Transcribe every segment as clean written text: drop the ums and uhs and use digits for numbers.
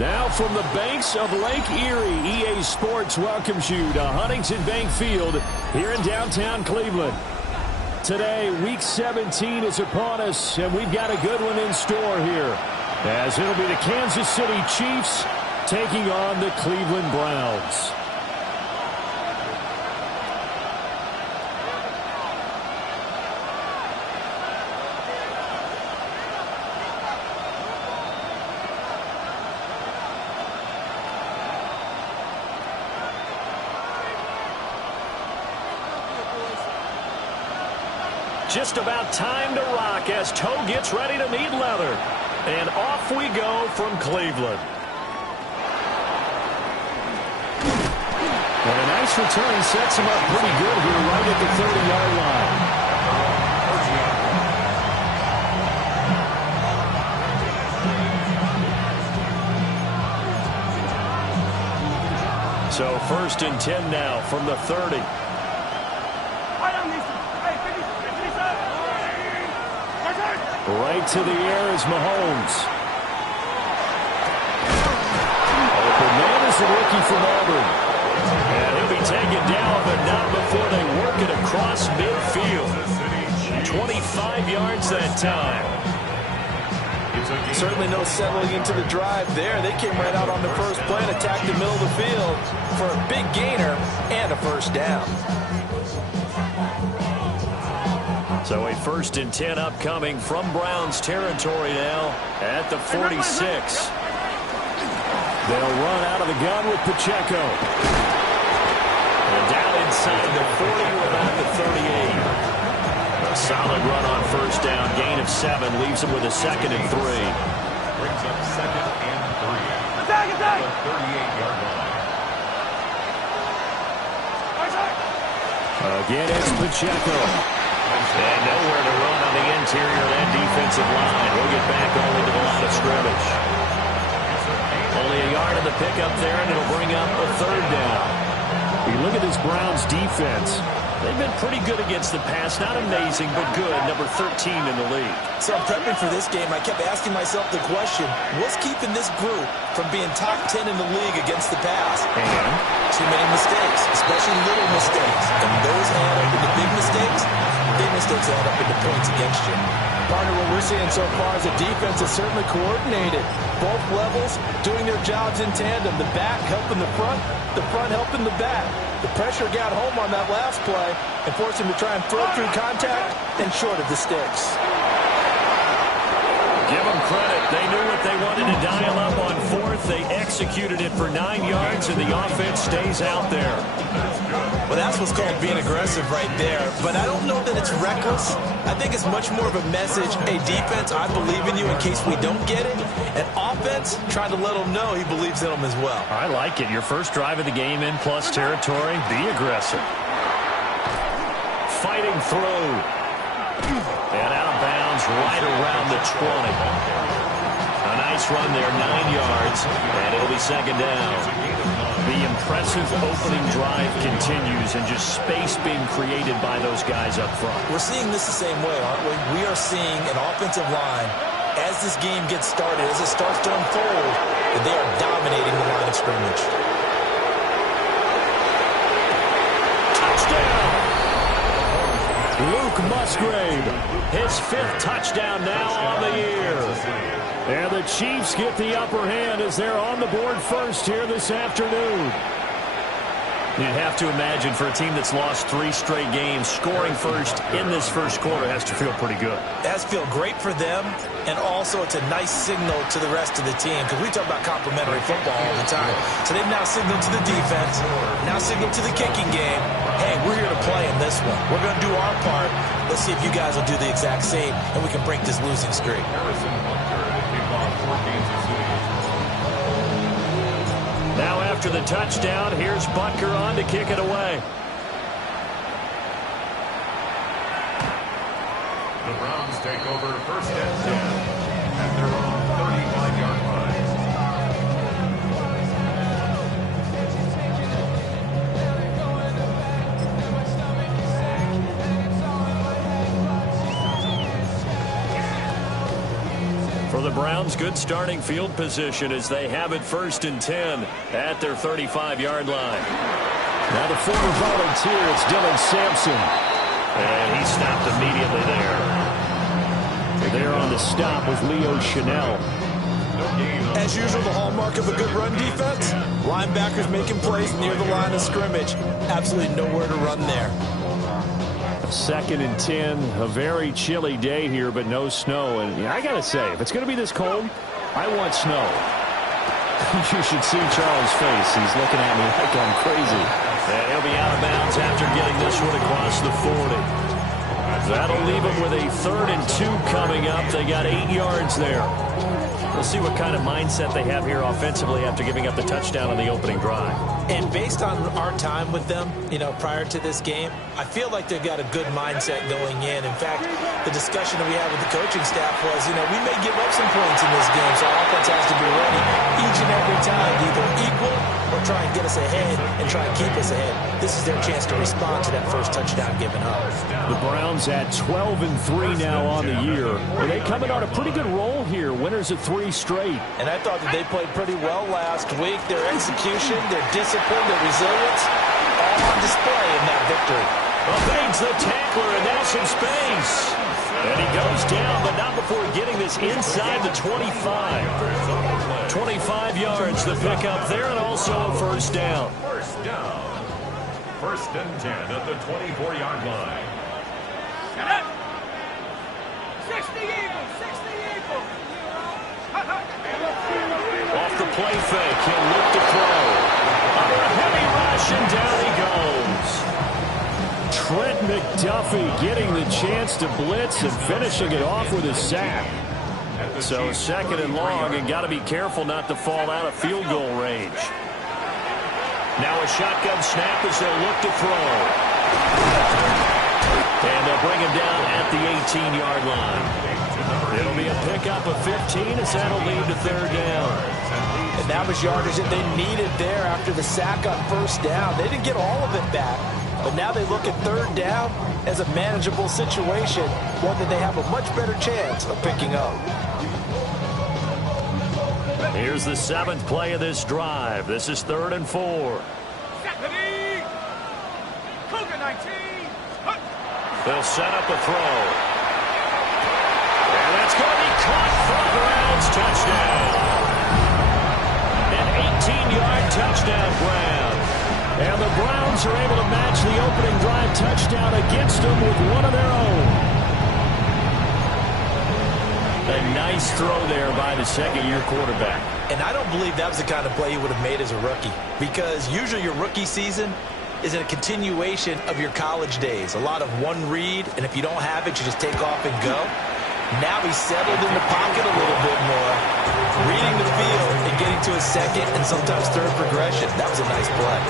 Now from the banks of Lake Erie, EA Sports welcomes you to Huntington Bank Field here in downtown Cleveland. Today, Week 17 is upon us, and we've got a good one in store here, as it'll be the Kansas City Chiefs taking on the Cleveland Browns. Just about time to rock as toe gets ready to meet leather. And off we go from Cleveland. And a nice return sets him up pretty good here right at the 30-yard line. So 1st and 10 now from the 30. Right to the air is Mahomes. Open man is the rookie from Auburn. And he'll be taken down, but not before they work it across midfield. 25 yards that time. Certainly no settling into the drive there. They came right out on the first play and attacked the middle of the field for a big gainer and a first down. So a 1st and 10 upcoming from Browns territory now at the 46. They'll run out of the gun with Pacheco. And down inside the 40 or about the 38. A solid run on 1st down. Gain of 7 leaves them with a 2nd and 3. Brings up 2nd and 3. Attack! The 38-yard line. Again, it's Pacheco. And nowhere to run on the interior of that defensive line. We'll get back only to the line of scrimmage. Only a yard of the pickup there, and it'll bring up a 3rd down. You look at this Browns defense. They've been pretty good against the pass. Not amazing, but good. Number 13 in the league. So prepping for this game, I kept asking myself the question, what's keeping this group from being top 10 in the league against the pass? And too many mistakes, especially little mistakes. And those add up into big mistakes. Big mistakes add up into points against you. Partner, what we're seeing so far is the defense is certainly coordinated. Both levels doing their jobs in tandem. The back helping the front helping the back. The pressure got home on that last play and forced him to try and throw through contact and short of the sticks. give them credit. They knew what they wanted to dial up on 4th. They executed it for 9 yards, and the offense stays out there. Well, that's what's called being aggressive right there. But I don't know that it's reckless. I think it's much more of a message. Hey, defense, I believe in you in case we don't get it. And offense, trying to let them know he believes in them as well. I like it. Your first drive of the game in plus territory. Be aggressive. Fighting through. And out of bounds right around the 20. A nice run there, 9 yards. And it'll be second down. The impressive opening drive continues, and just space being created by those guys up front. We're seeing this the same way, aren't we? We are seeing an offensive line, as this game gets started, as it starts to unfold, that they are dominating the line of scrimmage. Touchdown! Luke Musgrave, his 5th touchdown now on the year. And the Chiefs get the upper hand as they're on the board first here this afternoon. You'd have to imagine for a team that's lost 3 straight games, scoring first in this first quarter has to feel pretty good. It has to feel great for them, and also it's a nice signal to the rest of the team, because we talk about complimentary football all the time. So they've now signaled to the defense, now signaled to the kicking game, hey, we're here to play in this one. We're going to do our part. Let's see if you guys will do the exact same, and we can break this losing streak. Now after the touchdown, here's Butker on to kick it away. The Browns take over first and 10 at their own 35-yard line. For For the Browns, good starting field position as they have it 1st and 10 at their 35-yard line. Now the former volunteer, it's Dylan Sampson. And he stopped immediately there. There on the stop was Leo Chanel. As usual, the hallmark of a good run defense, linebackers making plays near the line of scrimmage. Absolutely nowhere to run there. 2nd and 10, a very chilly day here, but no snow. And I got to say, if it's going to be this cold, I want snow. You should see Charles' face. He's looking at me like I'm crazy. And he'll be out of bounds after getting this one across the 40. That'll leave him with a 3rd and 2 coming up. They got 8 yards there. We'll see what kind of mindset they have here offensively after giving up the touchdown on the opening drive. And based on our time with them, prior to this game, I feel like they've got a good mindset going in. In fact, the discussion that we had with the coaching staff was, we may give up some points in this game, so our offense has to be ready each and every time to either equal or try and get us ahead and try and keep us ahead. This is their chance to respond to that first touchdown given up. The Browns at 12 and 3 now on the year. Are they coming on a pretty good roll here? Winners of 3 straight. And I thought that they played pretty well last week. Their execution, their discipline, their resilience, all on display in that victory. Evades the tackler, and now some space. And he goes down, but not before getting this inside the 25. 25 yards the pickup there, and also a 1st down. 1st and 10 at the 24-yard line. 60 Eagles, 60 Eagles. Off the play fake, he'll look to throw. Under a heavy rush, and down he goes. Trent McDuffie getting the chance to blitz and finishing it off with a sack. So 2nd and long, and got to be careful not to fall out of field goal range. Now a shotgun snap as they'll look to throw. And they'll bring him down at the 18-yard line. It'll be a pickup of 15 as that'll lead to 3rd down. And that was yardage that they needed there after the sack on 1st down. They didn't get all of it back, but now they look at 3rd down as a manageable situation, one that they have a much better chance of picking up. Here's the 7th play of this drive. This is 3rd and 4. Stephanie! Cougar 19! They'll set up a throw. And that's going to be caught for the Browns. Touchdown. An 18-yard touchdown grab. And the Browns are able to match the opening drive touchdown against them with one of their own. A nice throw there by the 2nd-year quarterback. And I don't believe that was the kind of play he would have made as a rookie, because usually your rookie season is a continuation of your college days. A lot of one read, and if you don't have it, you just take off and go. Now he's settled in the pocket a little bit more, reading the field and getting to his 2nd and sometimes 3rd progression. That was a nice play.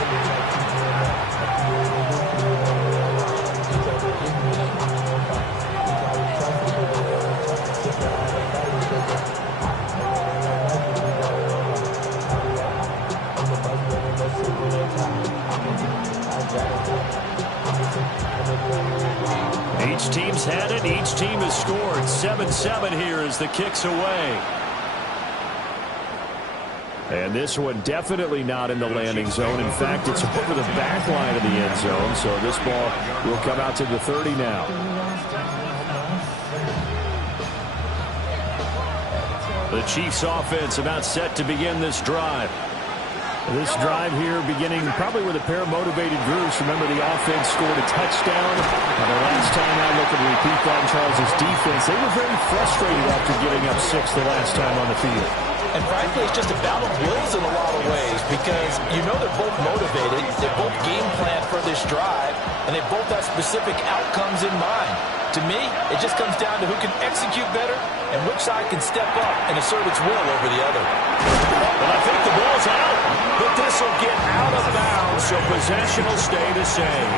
Each team's had it. Each team has scored. 7-7 here as the kick's away. And this one definitely not in the landing zone. In fact, it's over the back line of the end zone. So this ball will come out to the 30 now. The Chiefs offense about set to begin this drive. This drive here beginning probably with a pair of motivated groups. Remember, the offense scored a touchdown. And the last time out, looking to repeat that in Charles' defense, they were very frustrated after giving up 6 the last time on the field. And frankly, it's just a battle of wills in a lot of ways, because they're both motivated, they both game plan for this drive, and they both have specific outcomes in mind. To me, it just comes down to who can execute better and which side can step up and assert its will over the other. Well, I think the ball's out, but this will get out of bounds, so possession will stay the same.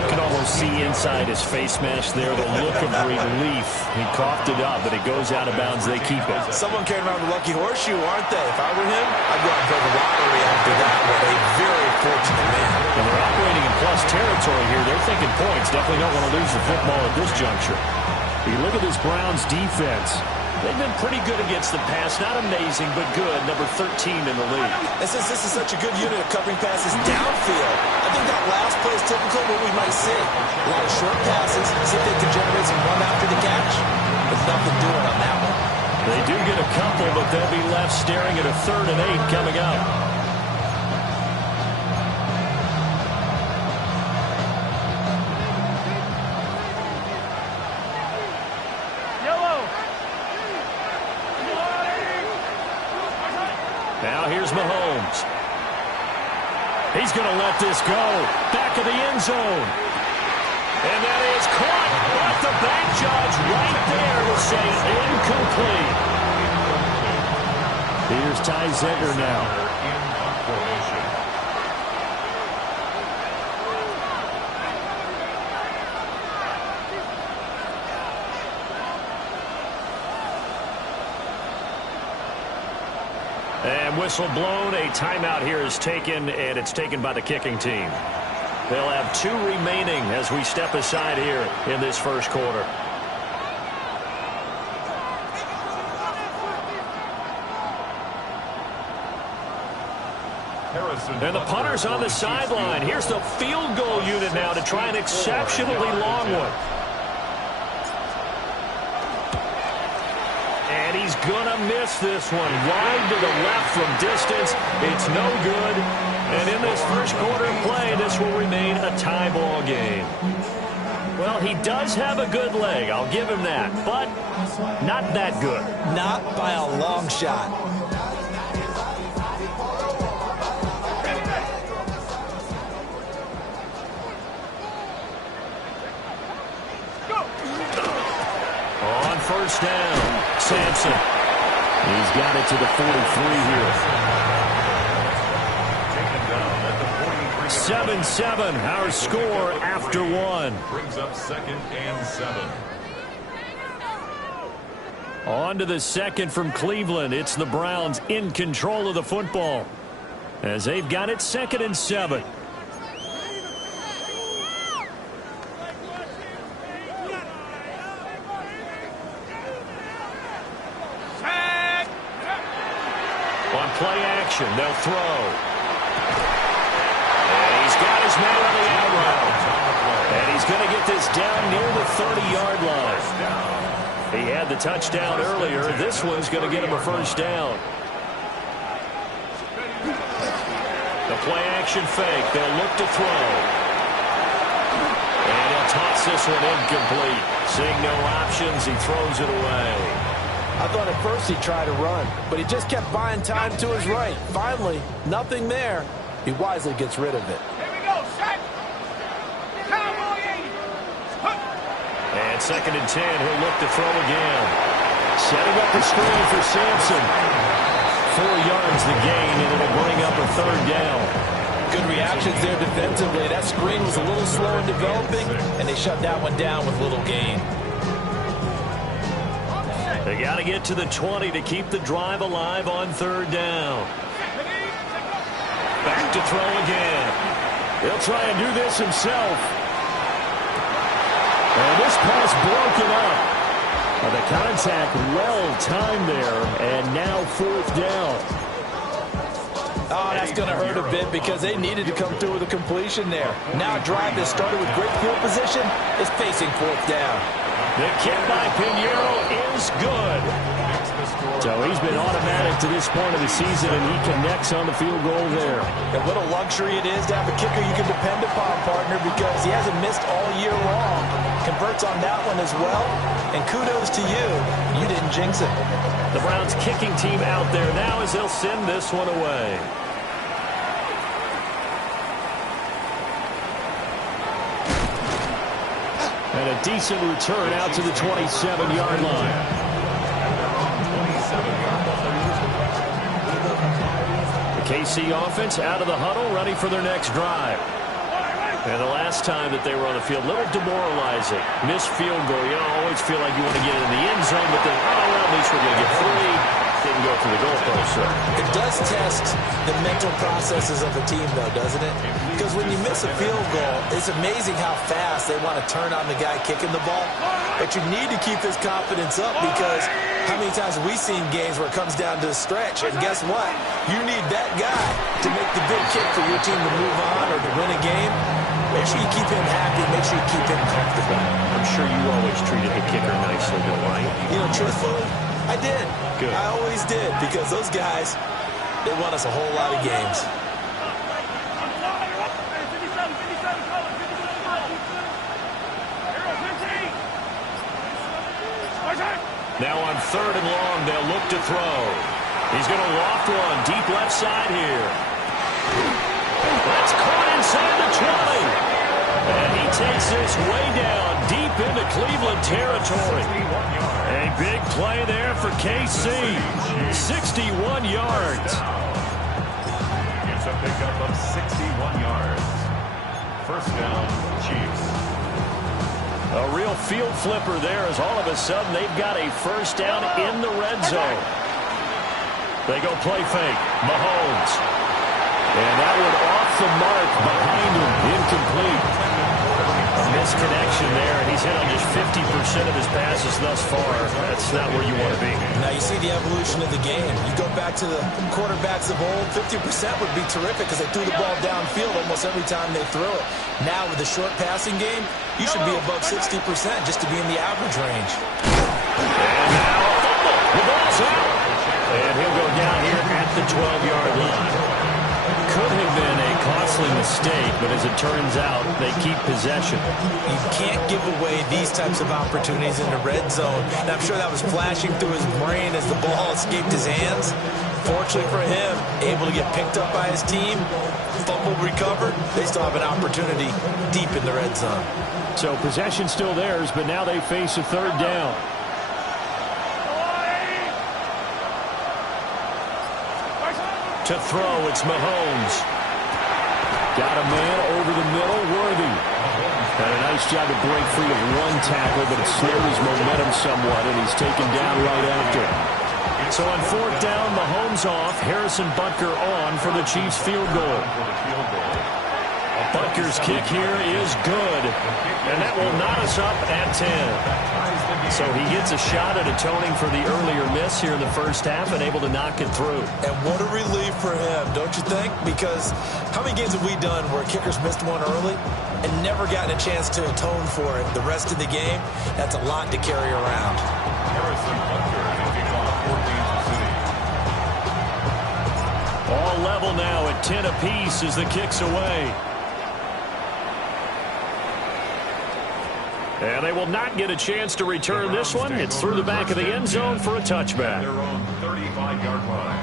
You can almost see inside his face mask there the look of relief. He coughed it up, but it goes out of bounds. They keep it. Someone carrying around the lucky horseshoe, aren't they? If I were him, I'd go out and play the lottery after that. What a very fortunate man. And they're operating in plus territory here. They're thinking points. Definitely don't want to lose the football at this juncture. You look at this Browns defense. They've been pretty good against the pass. Not amazing, but good. Number 13 in the league. And since this is such a good unit of covering passes downfield, I think that last play is typical of what we might see. A lot of short passes, see if they can generate some run after the catch. There's nothing doing on that one. They do get a couple, but they'll be left staring at a 3rd and 8 coming up. Now here's Mahomes. He's going to let this go. Back of the end zone. And that is caught. But the back judge right there to say incomplete. Here's Ty Zender now. And whistle blown. A timeout here is taken, and it's taken by the kicking team. They'll have 2 remaining as we step aside here in this first quarter. And the punter's on the sideline. Here's the field goal unit now to try an exceptionally long one. And he's going to miss this one. Wide to the left from distance. It's no good. And in this first quarter play, this will remain a tie ball game. Well, he does have a good leg. I'll give him that. But not that good. Not by a long shot. On first down, Sampson. He's got it to the 43 here. 7-7, our score after 1. Brings up 2nd and 7. On to the second from Cleveland. It's the Browns in control of the football as they've got it 2nd and 7. On play action, they'll throw. And he's got his man on the out route. And he's going to get this down near the 30-yard line. He had the touchdown earlier. This one's going to get him a first down. The play action fake. They'll look to throw. And he'll toss this one incomplete. Seeing no options, he throws it away. I thought at first he'd try to run, but he just kept buying time to his right. Finally, nothing there. He wisely gets rid of it. Here we go, set. Cowboy 80. And 2nd and 10, he'll look to throw again. Setting up the screen for Sampson. 4 yards the gain, and it'll bring up a 3rd down. Good reactions there defensively. That screen was a little slow in developing, and they shut that one down with little gain. They got to get to the 20 to keep the drive alive on 3rd down. Back to throw again. He'll try and do this himself. And this pass broken up. The contact well timed there, and now 4th down. Oh, that's going to hurt a bit because they needed to come through with a completion there. Now a drive that started with great field position is facing 4th down. The kick by Pinheiro is good. So he's been automatic to this point of the season, and he connects on the field goal there. And what a luxury it is to have a kicker you can depend upon, partner, because he hasn't missed all year long. Converts on that one as well. And kudos to you. You didn't jinx it. The Browns kicking team out there now as they'll send this one away. And a decent return out to the 27-yard line. The KC offense out of the huddle, ready for their next drive. And the last time that they were on the field, a little demoralizing. Missed field goal. You always feel like you want to get in the end zone, but then, oh, well, at least we're going to get 3. Didn't go through the goalpost, sir. It does test the mental processes of a team, though, doesn't it? Because when you miss a field goal, it's amazing how fast they want to turn on the guy kicking the ball. But you need to keep his confidence up because how many times have we seen games where it comes down to the stretch? And guess what? You need that guy to make the big kick for your team to move on or to win a game. Make sure you keep him happy. Make sure you keep him comfortable. I'm sure you always treated the kicker nicely, Bill, right? You know, truthfully, I did. Good. I always did because those guys, they won us a whole lot of games. Now on 3rd and long, they'll look to throw. He's going to loft one deep left side here. That's caught inside the 20. And he takes this way down deep into Cleveland territory. A big play there for KC. 61 yards. It's a pickup of 61 yards. First down, Chiefs. A real field flipper there as all of a sudden they've got a first down in the red zone. They go play fake. Mahomes. And that one off the mark behind him. Incomplete. A misconnection there, and he's hit on just 50% of his passes thus far. That's not where you want to be. Now you see the evolution of the game. You go back to the quarterbacks of old, 50% would be terrific because they threw the ball downfield almost every time they threw it. Now with the short passing game, you should be above 60% just to be in the average range. And now the ball's out. And he'll go down here at the 12-yard line. Could have been a costly mistake, but as it turns out, they keep possession. You can't give away these types of opportunities in the red zone. And I'm sure that was flashing through his brain as the ball escaped his hands. Fortunately for him, able to get picked up by his team, fumble recovered, they still have an opportunity deep in the red zone. So possession still theirs, but now they face a 3rd down. To throw, it's Mahomes. Got a man over the middle, Worthy. Had a nice job to break free of one tackle, but it slowed his momentum somewhat, and he's taken down right after. So on 4th down, Mahomes off, Harrison Butker on for the Chiefs field goal. Butker's kick here is good, and that will knot us up at 10. So he gets a shot at atoning for the earlier miss here in the first half and able to knock it through. And what a relief for him, don't you think? Because how many games have we done where kickers missed one early and never gotten a chance to atone for it the rest of the game? That's a lot to carry around. Harrison Butker kicking off 14 to 6. All level now at 10 apiece as the kick's away. And they will not get a chance to return this one. It's through the back of the end zone for a touchback. Their own 35-yard line.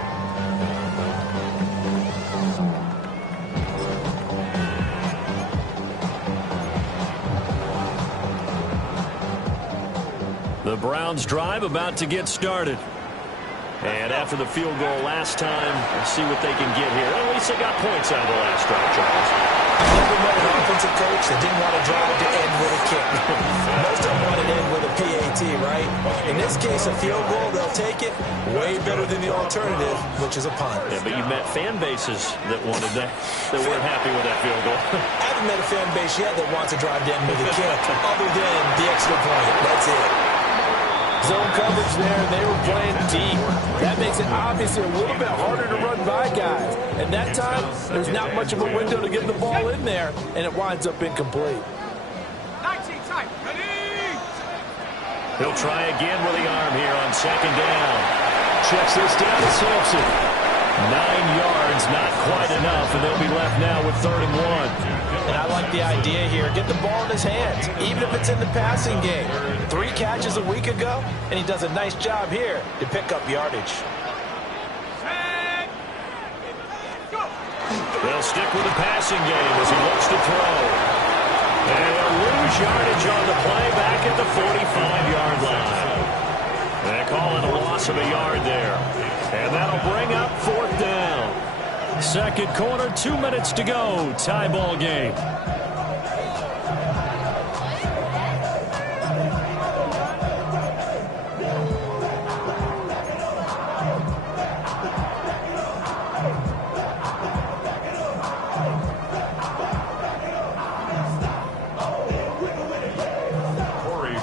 The Browns drive about to get started. And after the field goal last time, let's see what they can get here. At least they got points out of the last drive, Charles. I've never met an offensive coach that didn't want to drive to end with a kick. Most of them want to end with a PAT, right? In this case, a field goal, they'll take it. Way better than the alternative, which is a punt. Yeah, but you met fan bases that wanted that weren't happy with that field goal. I haven't met a fan base yet that wants to drive to end with a kick, other than the extra point. That's it. Zone coverage there, and they were playing deep. That makes it obviously a little bit harder to run by guys. And that time, there's not much of a window to get the ball in there, and it winds up incomplete. 19 tight. Ready? He'll try again with the arm here on 2nd down. Checks this down to Sampson. 9 yards, not quite enough, and they'll be left now with 3rd and 1. And I like the idea here. Get the ball in his hands, even if it's in the passing game. 3 catches a week ago, and he does a nice job here to pick up yardage. Set. Go. They'll stick with the passing game as he looks to throw. And they'll lose yardage on the play back at the 45-yard line. They call it a loss of a yard there. And that'll bring up 4th down. 2nd quarter, 2 minutes to go. Tie ball game.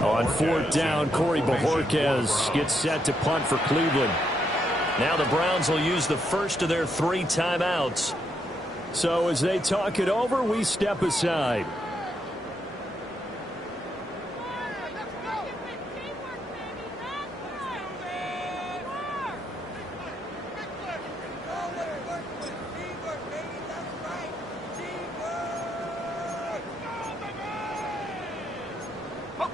On 4th down. Corey Bojorquez gets set to punt for Cleveland. Now the Browns will use the first of their 3 timeouts. So as they talk it over, we step aside.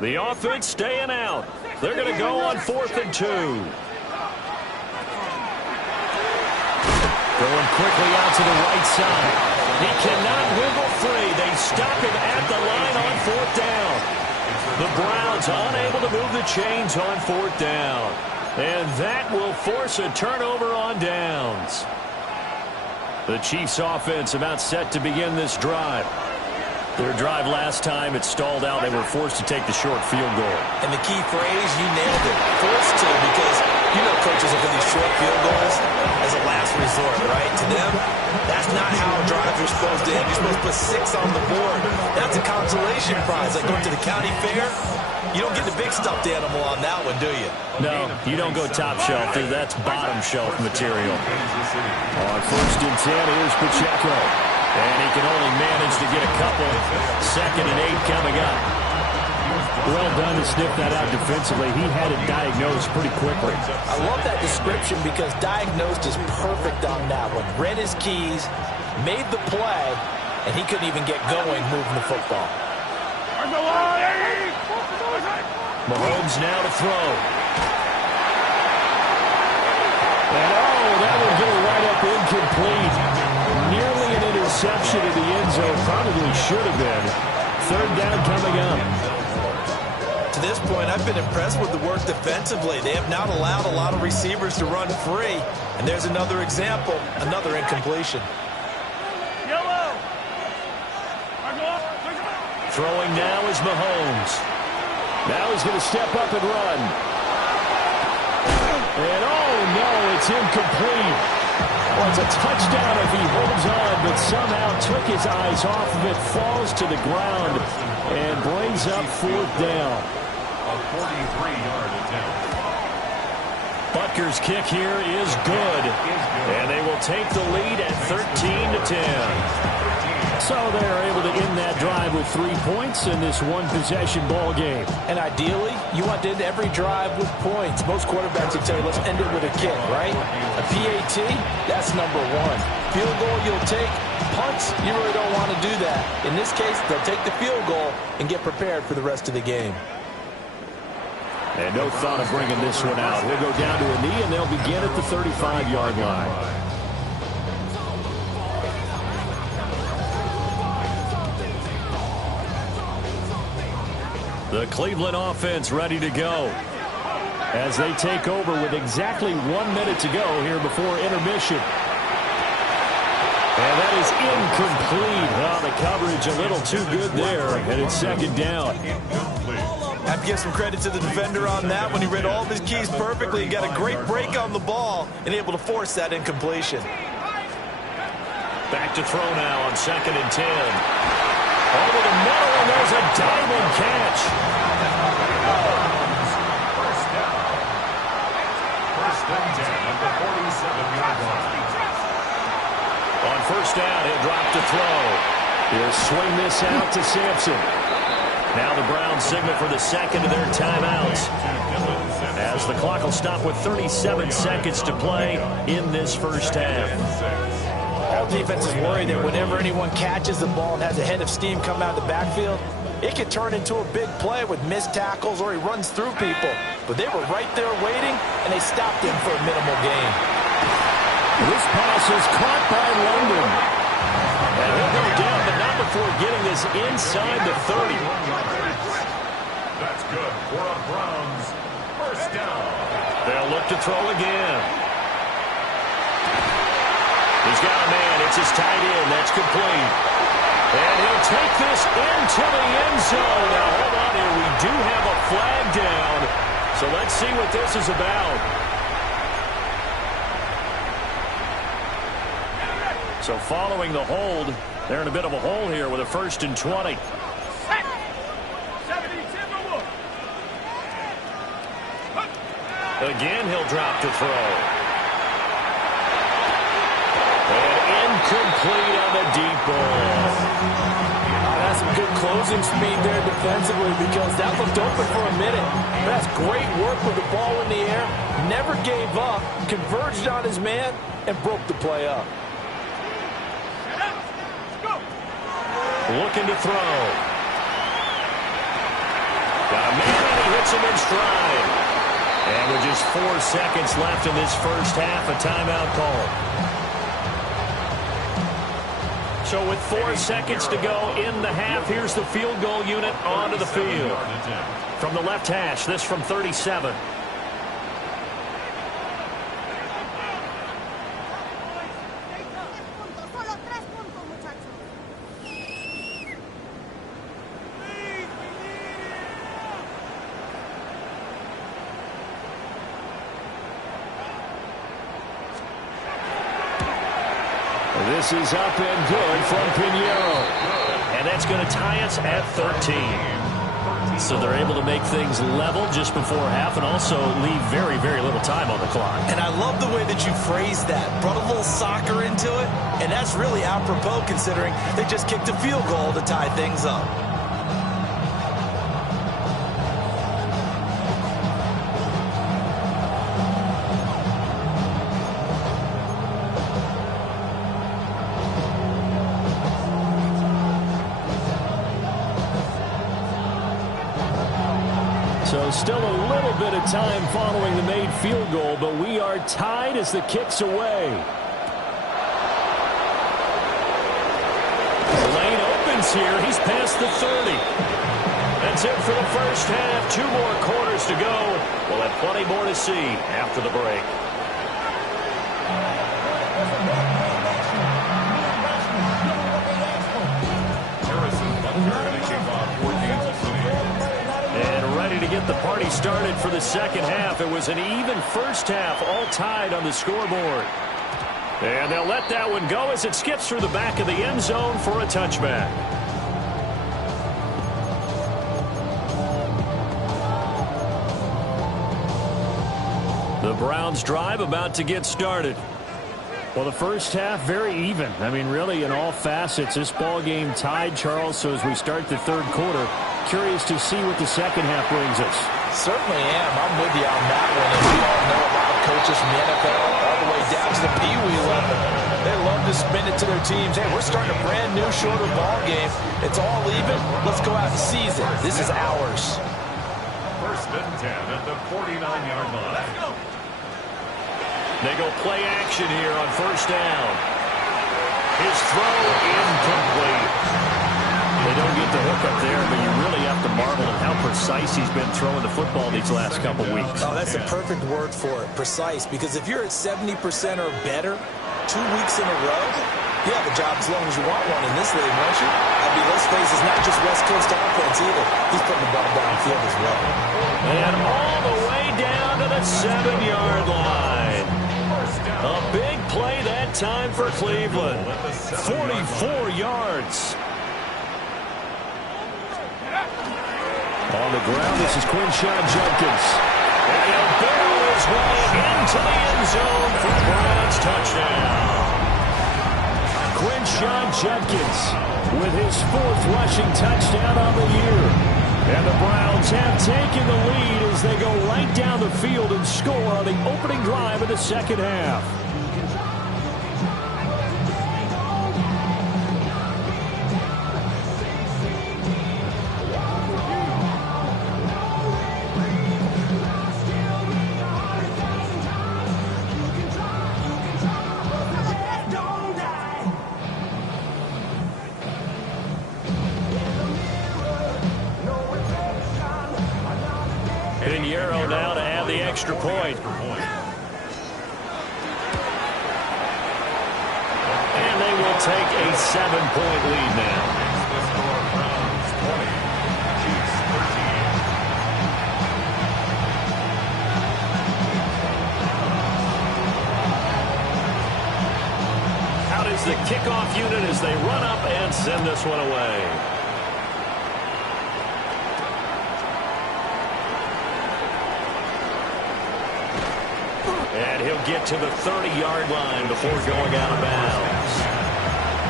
The offense staying out. They're going to go on 4th and 2. Going quickly out to the right side. He cannot wiggle free. They stop him at the line on 4th down. The Browns unable to move the chains on 4th down. And that will force a turnover on downs. The Chiefs offense about set to begin this drive. Their drive last time, it stalled out. They were forced to take the short field goal. And the key phrase, you nailed it, forced to, because you know coaches look at these short field goals as a last resort, right? To them, that's not how drives are supposed to end. You're supposed to put 6 on the board. That's a consolation prize. Like going to the county fair, you don't get the big stuffed animal on that one, do you? No, you don't go top shelf. That's bottom shelf material. On 1st and 10, here's Pacheco. And he can only manage to get a couple. 2nd and 8 coming up. Well done to sniff that out defensively. He had it diagnosed pretty quickly. I love that description because diagnosed is perfect on that one. Read his keys, made the play, and he couldn't even get going moving the football. Mahomes now to throw. And that will go right up incomplete. Nearly an interception in the end zone. Probably should have been. 3rd down coming up. To this point, I've been impressed with the work defensively. They have not allowed a lot of receivers to run free. And there's another example, another incompletion. Throwing now is Mahomes. Now he's going to step up and run. And oh no, it's incomplete. Well, it's a touchdown if he holds on, but somehow took his eyes off of it, falls to the ground, and brings up 4th down. A 43-yard attempt. Butker's kick here is good. And they will take the lead at 13-10. So they're able to end that drive with 3 points in this one-possession ball game. And ideally, you want to end every drive with points. Most quarterbacks would tell you, let's end it with a kick, right? A PAT, that's number 1. Field goal you'll take. Punts, you really don't want to do that. In this case, they'll take the field goal and get prepared for the rest of the game. And no thought of bringing this one out. We'll go down to a knee, and they'll begin at the 35-yard line. The Cleveland offense ready to go as they take over with exactly 1 minute to go here before intermission. And that is incomplete. Well, the coverage a little too good there, and it's 2nd down. I have to give some credit to the defender on that when he read all of his keys perfectly. He got a great break on the ball and able to force that incompletion. Back to throw now on 2nd and 10. Over the middle, and there's a diving catch. First and 10 at the 47-yard line. On 1st down, he'll drop to throw. He'll swing this out to Sampson. Now the Browns signal for the 2nd of their timeouts, as the clock will stop with 37 seconds to play in this 1st half. All defenses worry that whenever anyone catches the ball and has a head of steam come out of the backfield, it could turn into a big play with missed tackles or he runs through people. But they were right there waiting, and they stopped him for a minimal gain. This pass is caught by London. And he'll go down, but not before getting this inside the 30. That's good for a Browns 1st down. They'll look to throw again. He's got a man. It's his tight end. That's complete. And he'll take this into the end zone. Now, hold on here. We do have a flag down. So let's see what this is about. So following the hold, they're in a bit of a hole here with a 1st and 20. Again, he'll drop to throw. And incomplete on the deep ball. That's some good closing speed there defensively because that looked open for a minute. That's great work with the ball in the air. Never gave up, converged on his man, and broke the play up. Looking to throw. Got a man and he hits him in stride. And with just 4 seconds left in this first half, a timeout call. So with 4 seconds to go in the half, here's the field goal unit onto the field. From the left hash, this from 37. This is up and good from Pinheiro. And that's going to tie us at 13. So they're able to make things level just before half and also leave very, very little time on the clock. And I love the way that you phrased that. Brought a little soccer into it, and that's really apropos considering they just kicked a field goal to tie things up. So still a little bit of time following the made field goal, but we are tied as the kick's away. The lane opens here. He's past the 30. That's it for the first half. 2 more quarters to go. We'll have plenty more to see after the break. To get the party started for the second half. It was an even first half, all tied on the scoreboard. And they'll let that one go as it skips through the back of the end zone for a touchback. The Browns drive about to get started. Well, the first half, very even. I mean, really, in all facets, this ball game tied, Charles. So as we start the third quarter, curious to see what the second half brings us. Certainly am. I'm with you on that one. And we all know a lot of coaches from the NFL all the way down to the Pee-wee level. They love to spin it to their teams. Hey, we're starting a brand new, shorter ball game. It's all even. Let's go out and seize it. This is ours. First and 10 at the 49-yard line. Let's go. They go play action here on first down. His throw incomplete. They don't get the hook up there, but you really have to marvel at how precise he's been throwing the football these last couple weeks. Oh, that's the perfect word for it, precise, because if you're at 70% or better 2 weeks in a row, you have a job as long as you want one in this league, won't you? I mean, let's face it, it's not just West Coast offense either. He's putting the ball downfield as well. And all the way down to the 7-yard line. A big play that time for Cleveland. 44 yards. On the ground, this is Quinshawn Judkins. And he'll barrel his way into the end zone for the Browns touchdown. Quinshawn Judkins with his 4th rushing touchdown on the year. And the Browns have taken the lead as they go right down the field and score on the opening drive of the second half. Pinheiro now to add the extra point. And they will take a 7-point lead now. Out is the kickoff unit as they run up and send this one away. And he'll get to the 30-yard line before going out of bounds.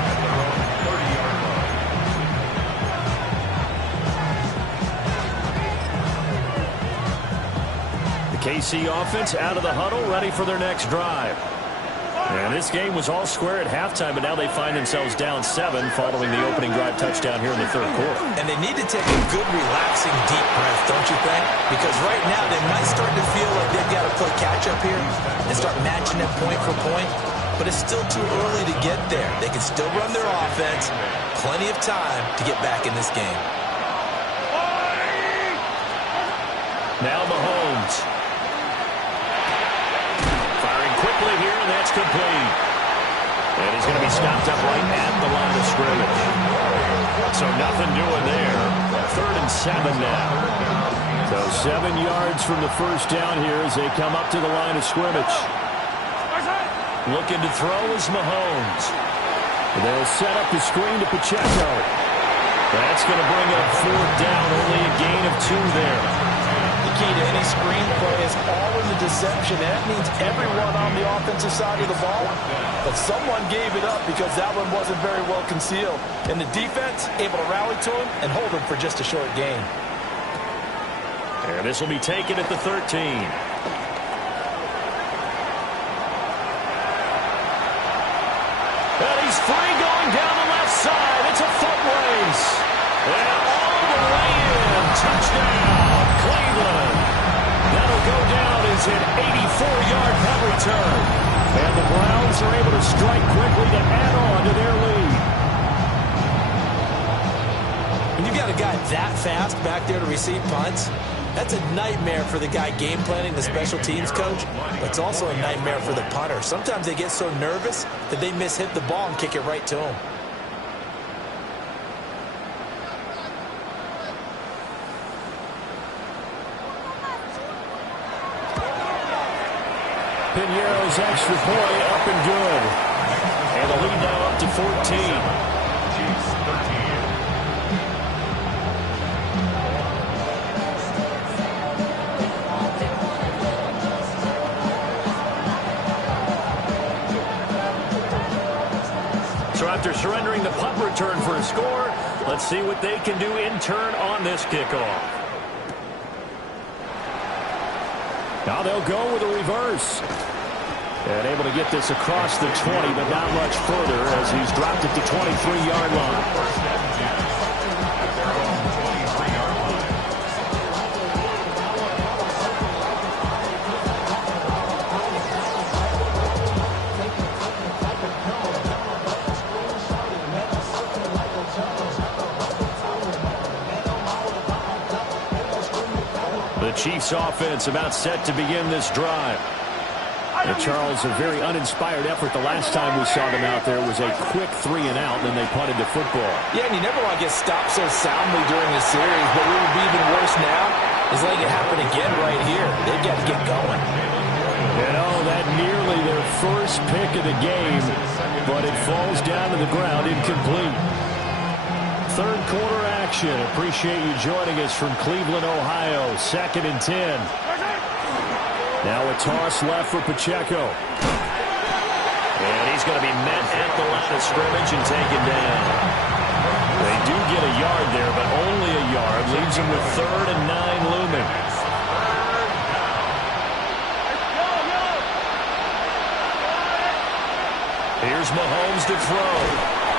At their own 30-yard line. The KC offense out of the huddle, ready for their next drive. And this game was all square at halftime, but now they find themselves down 7 following the opening drive touchdown here in the third quarter. And they need to take a good, relaxing, deep breath, don't you think? Because right now they might start to feel like they've got to play catch-up here and start matching it point for point. But it's still too early to get there. They can still run their offense. Plenty of time to get back in this game. Now Mahomes. Quickly here, and that's complete. And he's going to be stopped up right at the line of scrimmage. So nothing doing there. 3rd and 7 now. So 7 yards from the first down here as they come up to the line of scrimmage. Looking to throw is Mahomes. They'll set up the screen to Pacheco. That's going to bring up 4th down, only a gain of 2 there. The key to any screen play is all in the deception. That means everyone on the offensive side of the ball. But someone gave it up because that one wasn't very well concealed. And the defense able to rally to him and hold him for just a short gain. And this will be taken at the 13. And he's free going down the left side. It's a foot race. And all the way in. Touchdown, Cleveland. That'll go down as an 84-yard punt return. And the Browns are able to strike quickly to add on to their lead. When you got a guy that fast back there to receive punts, that's a nightmare for the guy game planning, the special teams coach, but it's also a nightmare for the punter. Sometimes they get so nervous that they hit the ball and kick it right to him. Piñeiro's extra point up and good. And the lead now up to 14. Chiefs 13. So after surrendering the punt return for a score, let's see what they can do in turn on this kickoff. Now they'll go with a reverse. And able to get this across the 20, but not much further as he's dropped it to 23-yard line. The Chiefs offense about set to begin this drive. And Charles, a very uninspired effort the last time we saw them out there was a quick 3 and out, and then they punted the football. Yeah, and you never want to get stopped so soundly during a series, but what would be even worse now is letting it happen again right here. They've got to get going. And that nearly their first pick of the game, but it falls down to the ground incomplete. Third quarter action. Appreciate you joining us from Cleveland, Ohio. 2nd and 10. Now a toss left for Pacheco. And he's going to be met at the line of scrimmage and taken down. They do get a yard there, but only a yard. Leaves him with 3rd and 9 looming. Here's Mahomes to throw.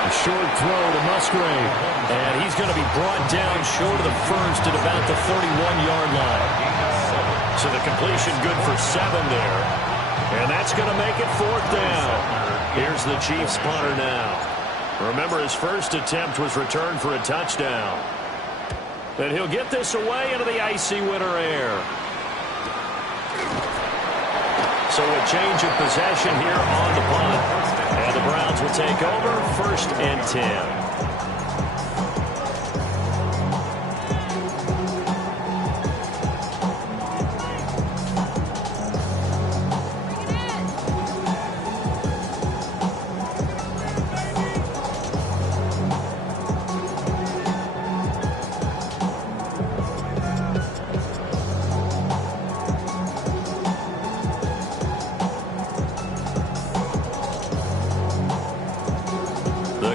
A short throw to Musgrave. And he's going to be brought down short of the first at about the 31-yard line. So the completion good for 7 there. And that's going to make it 4th down. Here's the Chiefs punter now. Remember, his first attempt was returned for a touchdown. And he'll get this away into the icy winter air. So a change of possession here on the punt. And the Browns will take over 1st and 10.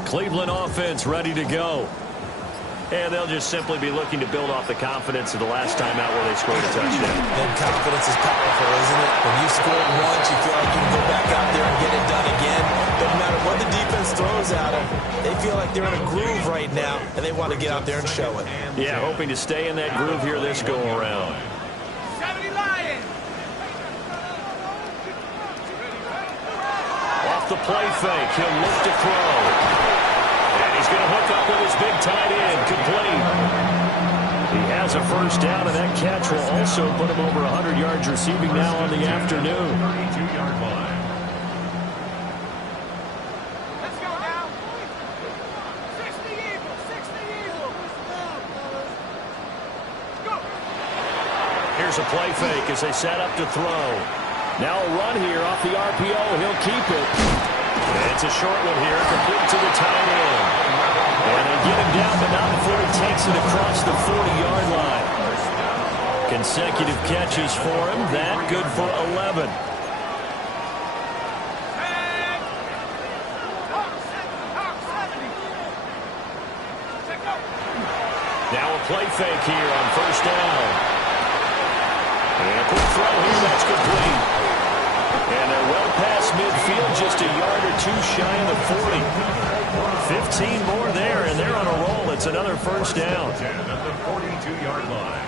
Cleveland offense ready to go. And they'll just simply be looking to build off the confidence of the last time out where they scored a touchdown. And confidence is powerful, isn't it? When you scored once, you feel like you can go back out there and get it done again. No matter what the defense throws at them, they feel like they're in a groove right now, and they want to get out there and show it. Yeah, hoping to stay in that groove here this go-around. 70 Lions. Off the play fake, he'll look to throw. And he's going to hook up with his big tight end, complete. He has a first down, and that catch will also put him over 100 yards receiving now on the afternoon. 32-yard line. Let's go now. 60 Eagles. 60 Eagles. Go. Here's a play fake as they set up to throw. Now a run here off the RPO. He'll keep it. It's a short one here, complete to the tight end. And they get him down, but not before he takes it across the 40-yard line. Consecutive catches for him. That good for 11. Now a play fake here on first down. And a quick throw here, that's complete. And they're well past midfield, just a yard or two shy of the 40. 15 more there, and they're on a roll. It's another first down. 10 at the 42-yard line.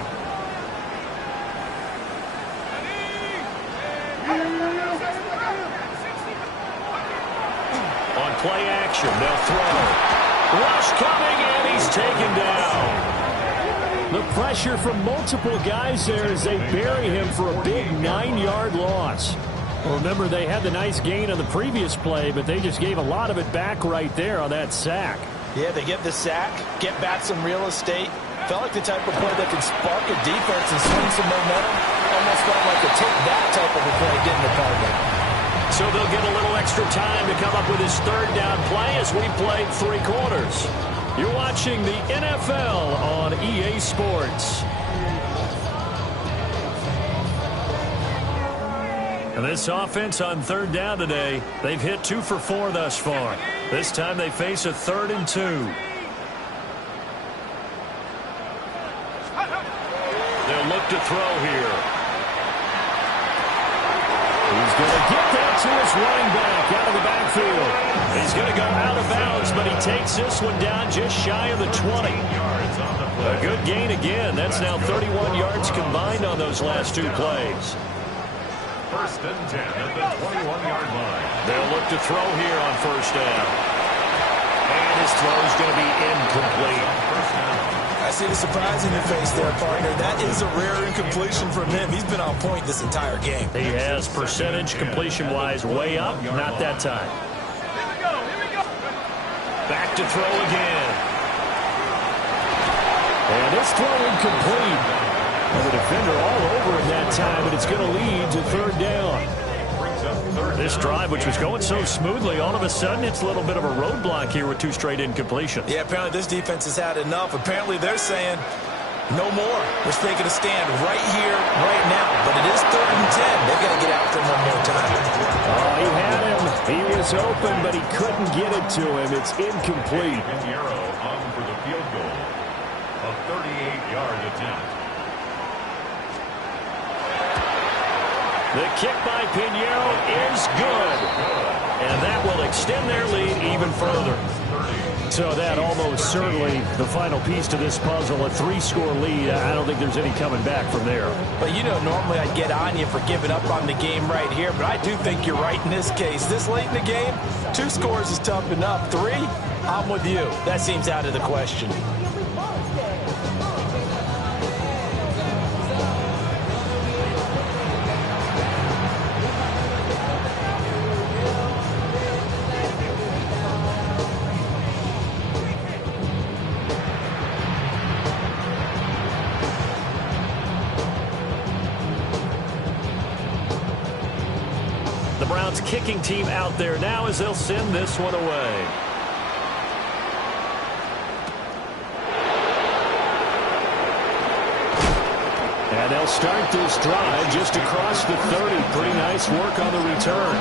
On play action, they'll throw. Rush coming, and he's taken down. The pressure from multiple guys there as they bury him for a big 9-yard loss. Well, remember, they had the nice gain on the previous play, but they just gave a lot of it back right there on that sack. Yeah, they get the sack, get back some real estate. Felt like the type of play that can spark a defense and swing some momentum. Almost felt like a take that type of a play, didn't it, Cardinal? So they'll get a little extra time to come up with his third down play as we played 3 quarters. You're watching the NFL on EA Sports. And this offense on third down today, they've hit 2 for 4 thus far. This time they face a 3rd and 2. They'll look to throw here. He's going to get that to his running back out of the backfield. He's going to go out of bounds, but he takes this one down just shy of the 20. A good gain again. That's now 31 yards combined on those last 2 plays. First and 10 at the 21-yard line. They'll look to throw here on first down. And his throw's going to be incomplete. I see the surprise in your face there, partner. That is a rare incompletion from him. He's been on point this entire game. He has percentage completion-wise way up. Not that time. Here we go. Here we go. Back to throw again. And this throw incomplete. Well, the defender all over him that time, but it's going to lead to third down. This drive, which was going so smoothly, all of a sudden it's a little bit of a roadblock here with 2 straight incompletions. Yeah, apparently this defense has had enough. Apparently they're saying no more. We're taking a stand right here, right now. But it is 3rd and 10. They've got to get after him one more time. Oh, he had him. He was open, but he couldn't get it to him. It's incomplete. Pinheiro on for the field goal. A 38-yard attempt. The kick by Pinheiro is good. And that will extend their lead even further. So that almost certainly the final piece to this puzzle, a 3-score lead. I don't think there's any coming back from there. But, you know, normally I'd get on you for giving up on the game right here, but I do think you're right in this case. This late in the game, 2 scores is tough enough. 3, I'm with you. That seems out of the question. Browns kicking team out there now as they'll send this one away. And they'll start this drive just across the 30. Pretty nice work on the return.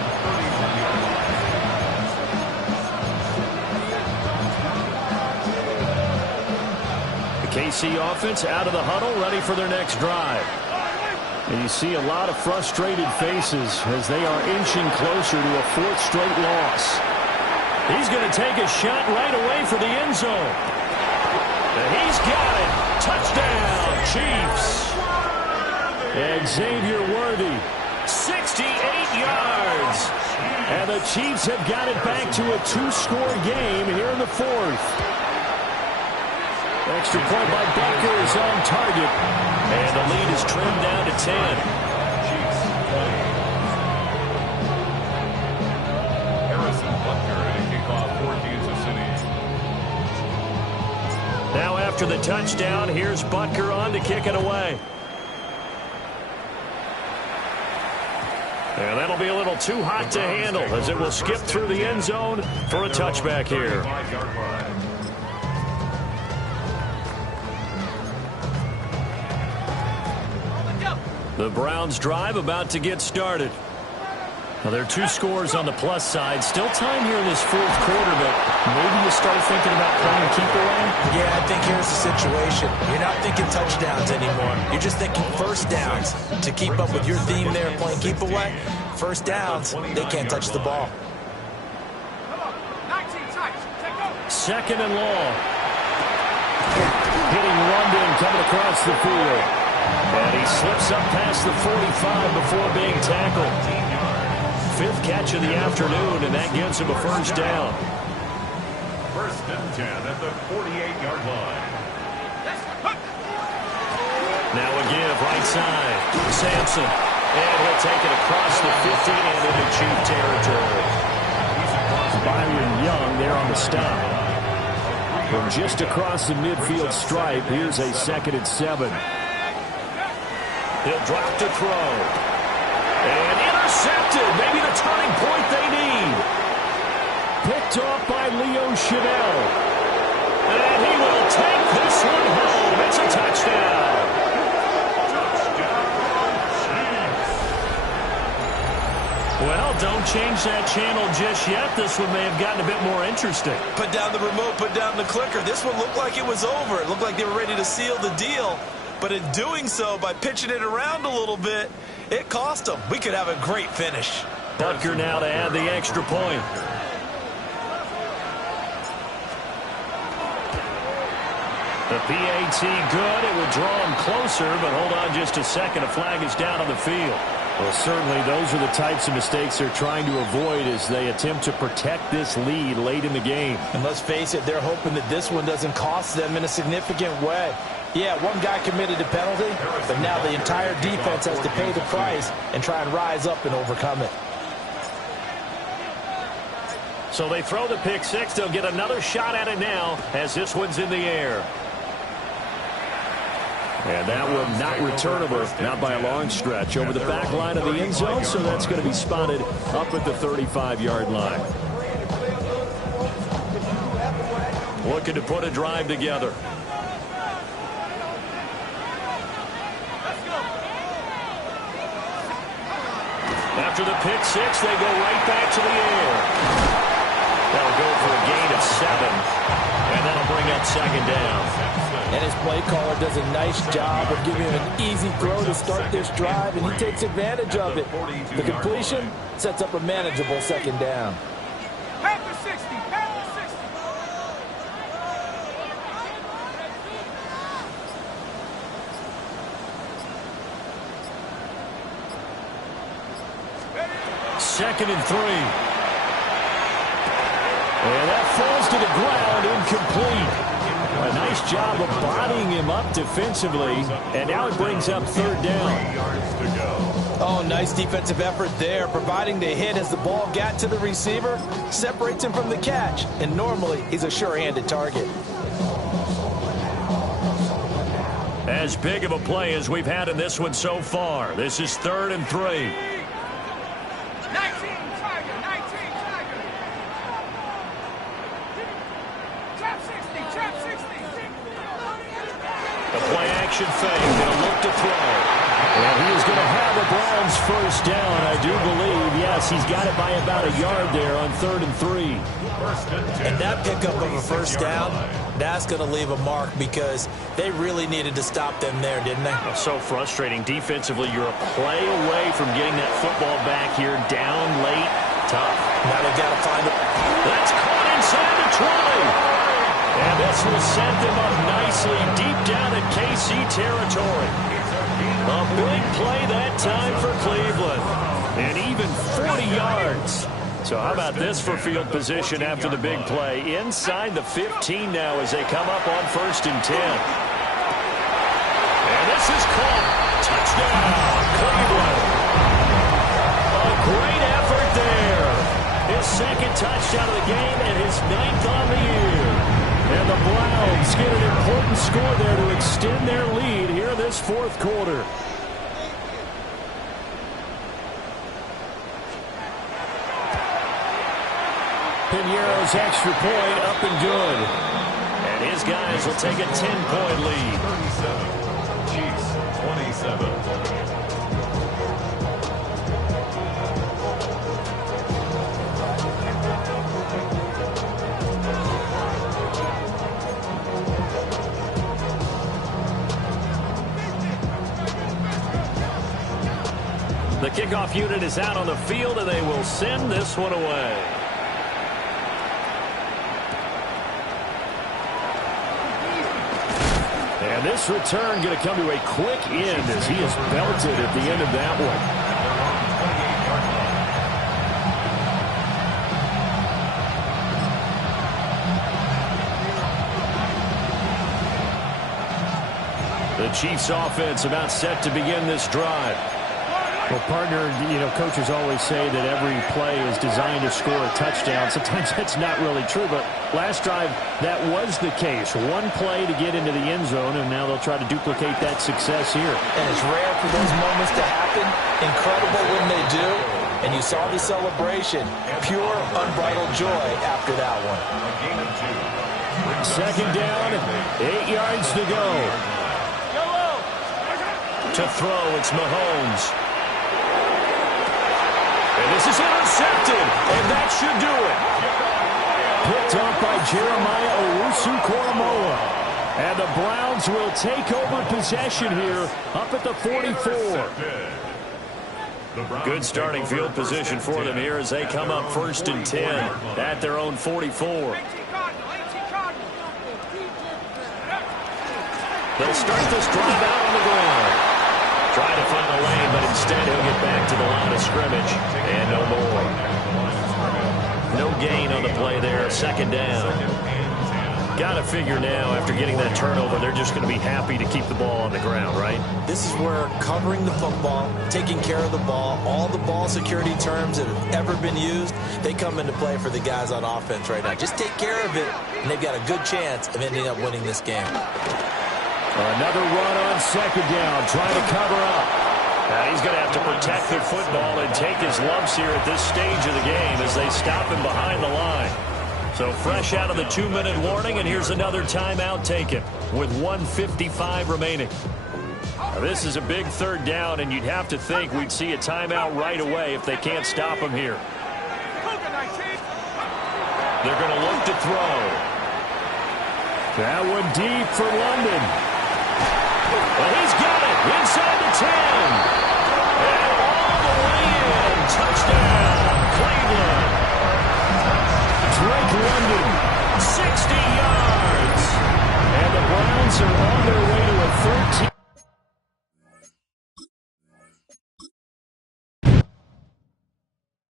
KC offense out of the huddle, ready for their next drive. And you see a lot of frustrated faces as they are inching closer to a fourth straight loss. He's going to take a shot right away for the end zone. And he's got it. Touchdown, Chiefs. And Xavier Worthy, 68 yards. And the Chiefs have got it back to a two-score game here in the fourth. Extra point by Butker is on target. And the lead is trimmed down to 10. Harrison Butker to kick off for Kansas City. Now after the touchdown, here's Butker on to kick it away. And that'll be a little too hot to handle as it will skip through the end zone for a touchback here. The Browns drive about to get started. Now, there are two scores on the plus side. Still time here in this fourth quarter, but maybe you start thinking about playing keep away? Yeah, I think here's the situation. You're not thinking touchdowns anymore. You're just thinking first downs. To keep up with your theme there, playing keep away, first downs, they can't touch the ball. 19 times. Take over. Second and long. Hitting London coming across the field. And he slips up past the 45 before being tackled. Fifth catch of the afternoon, and that gives him a first down. First and 10 at the 48-yard line. Now a give right side. Sampson. And he'll take it across the 50 and into Chief territory. Byron Young there on the stop. From just across the midfield stripe, here's a 2nd and 7. He'll drop to throw. And intercepted. Maybe the turning point they need. Picked off by Leo Chanel. And he will take this one home. It's a touchdown. Well, don't change that channel just yet. This one may have gotten a bit more interesting. Put down the remote, put down the clicker. This one looked like it was over. It looked like they were ready to seal the deal. But in doing so, by pitching it around a little bit, it cost them. We could have a great finish. Butker now to add the extra point. The PAT good. It would draw him closer, but hold on just a second. A flag is down on the field. Well, certainly those are the types of mistakes they're trying to avoid as they attempt to protect this lead late in the game. And let's face it, they're hoping that this one doesn't cost them in a significant way. Yeah, one guy committed a penalty, but now the entire defense has to pay the price and try and rise up and overcome it. So they throw the pick six. They'll get another shot at it now as this one's in the air. And that one not returnable, not by a long stretch, over the back line of the end zone, so that's going to be spotted up at the 35-yard line. Looking to put a drive together. After the pick six, they go right back to the air. That'll go for a gain of 7, and that'll bring up 2nd down. And his play caller does a nice job of giving him an easy throw to start this drive, and he takes advantage of it. The completion sets up a manageable 2nd down. Head to 60. Head to 60. Second and 3. And that falls to the ground, incomplete. A nice job of bodying him up defensively, and now it brings up 3rd down. Oh, nice defensive effort there, providing the hit as the ball got to the receiver, separates him from the catch, and normally he's a sure-handed target. As big of a play as we've had in this one so far. This is 3rd and 3. 19 Tiger. 19 Tiger. Trap 60. Trap 60. The play action fake. They'll look to throw. And he is going to have a Browns first down, I do believe. Yeah, loss. He's got it by about a yard there on 3rd and 3. And that pickup of a first down, that's going to leave a mark because they really needed to stop them there, didn't they? So frustrating. Defensively, you're a play away from getting that football back here. Down late, tough. Now they've got to find it. That's caught inside the 20. And this will set them up nicely deep down at KC territory. A big play that time for Cleveland. And even 40 yards. So how about this for field position after the big play? Inside the 15 now as they come up on 1st and 10. And this is caught. Touchdown, Cleveland. A great effort there. His 2nd touchdown of the game and his 9th on the year. And the Browns get an important score there to extend their lead here this 4th quarter. Pinheiro's extra point up and good. And his guys will take a 10-point lead. 37, Chiefs 27. The kickoff unit is out on the field, and they will send this one away. And this return going to come to a quick end as he is belted at the end of that one. The Chiefs offense about set to begin this drive. Well, partner, coaches always say that every play is designed to score a touchdown. Sometimes that's not really true, but last drive, that was the case. One play to get into the end zone, and now they'll try to duplicate that success here. And it's rare for those moments to happen. Incredible when they do. And you saw the celebration. Pure, unbridled joy after that one. 2nd down, 8 yards to go. To throw, it's Mahomes. And this is intercepted, and that should do it. Picked off by Jeremiah Owusu-Koramoah. And the Browns will take over possession here up at the 44. Good starting field position for them here as they come up 1st and 10 at their own 44. They'll start this drive out on the ground. Try to find a lane, but instead he'll get back to the line of scrimmage. And no more. No gain on the play there. 2nd down. Got to figure now, after getting that turnover, they're just going to be happy to keep the ball on the ground, right? This is where covering the football, taking care of the ball, all the ball security terms that have ever been used, they come into play for the guys on offense right now. Just take care of it, and they've got a good chance of ending up winning this game. Another run on 2nd down, trying to cover up. Now he's going to have to protect the football and take his lumps here at this stage of the game as they stop him behind the line. So fresh out of the 2-minute warning, and here's another timeout taken with 1:55 remaining. Now this is a big 3rd down, and you'd have to think we'd see a timeout right away if they can't stop him here. They're going to look to throw. That one deep for London. Well, he's got it inside the 10.